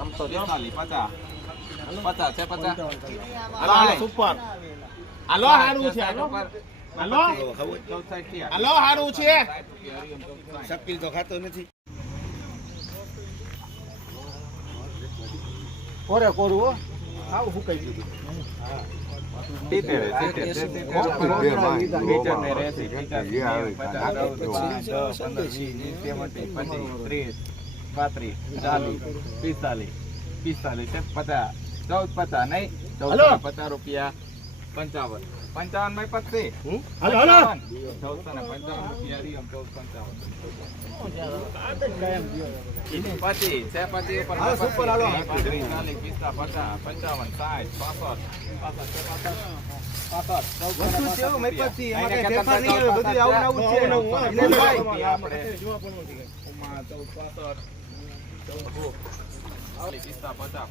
આમ તો પિસ્તાલીસ પચાસ પચાસ છે પચાસ હાલો સુપર હાલો હારું છે હાલો હાલો ચૌદ સાઠ થયા. હાલો હારું છે સાઠ રૂપિયા, હરિયમ ચૌદ સાઠ. શકીલ તો ખાતો નથી કોરે કોરું હો આવું હું કહી દીધું સિત્તેર, પાંત્રીસ, ચાલીસ, પિસ્તાલીસ, પિસ્તાલીસ, છે પચાસ, ચૌદ પચાસ, નહીં? ચૌદ પચાસ રૂપિયા, પંચાવન, પંચાવનમાં પંચાવન, ચૌદસો ને પંચાવન રૂપિયા, ચૌદ પંચાવન. છે પાંત્રીસ, ચાલીસ, પિસ્તા, પચાસ, પંચાવન, સાઠ, પાસઠ, પાસઠ, ચૌદ પિસ્તા, પચાસ,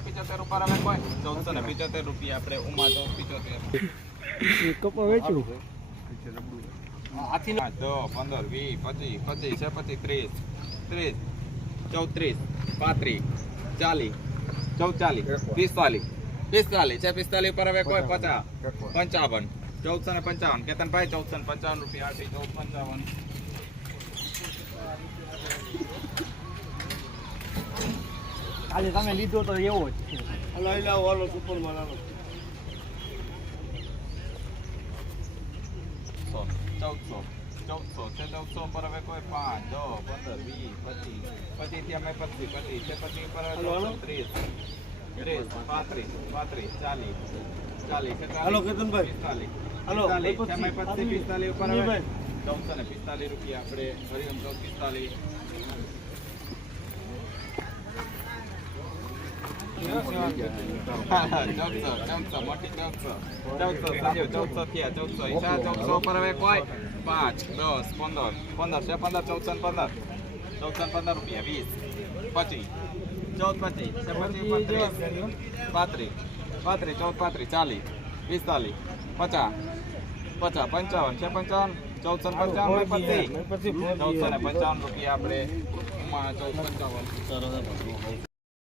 પિચોતેર ઉપર હવે કોઈ ચૌદસો ને પિચોતેર રૂપિયા આપણે ઉમા ચૌદ પિચોતેર દસ પંદર વીસ પચીસ પચીસ છે પચીસ ત્રીસ ત્રીસ ચૌત્રીસ પાંત્રીસ ચાલીસ ચૌદ ચાલીસ પિસ્તાલીસ પિસ્તાલીસ છે પિસ્તાલીસ પર હવે કોઈ પચાસ પંચાવન ચૌદસો ને પંચાવન કેતનભાઈ ચૌદસો ને પંચાવન રૂપિયા આઠી ચૌદ પંચાવન કાલે તમે લીધો તો એવો જ લઈ લાવો, હાલો, સુપરમાં લાવો. સો ચૌદસો. ચૌદસો છે ચૌદસો પર હવે કોઈ પાંચ દસ પંદર વીસ પચીસ પચીસથી અમે પચીસ પચીસ છે પચીસ ઉપર ત્રીસ ત્રીસ પાંત્રીસ પાંત્રીસ ચાલીસ ચાલીસ હાલો, કેતનભાઈ. પિસ્તાલીસ હાલો, અમે પચીસ. પિસ્તાલીસ ઉપર. ચૌદસો ને પિસ્તાલીસ રૂપિયા આપણે હરિયમ ચૌદ પિસ્તાલીસ ચૌદસો ચૌદસો મોટી ચૌદસો ચૌદસો સમજો ચૌદસો થયા ચૌદસો ઈચ્છા ચૌદસો ઉપર હવે કોઈ પાંચ દસ પંદર પંદર છે પંદર ચૌદસો પંદર ચૌદસો પંદર રૂપિયા વીસ પચીસ ચૌદ પચીસ પાંત્રીસ પાંત્રીસ ચૌદ પાંત્રીસ ચાલીસ પિસ્તાલીસ પચાસ પચાસ પંચાવન છે પંચાવન ચૌદસો પંચાવન પચીસ ચૌદસો ને પંચાવન રૂપિયા આપણે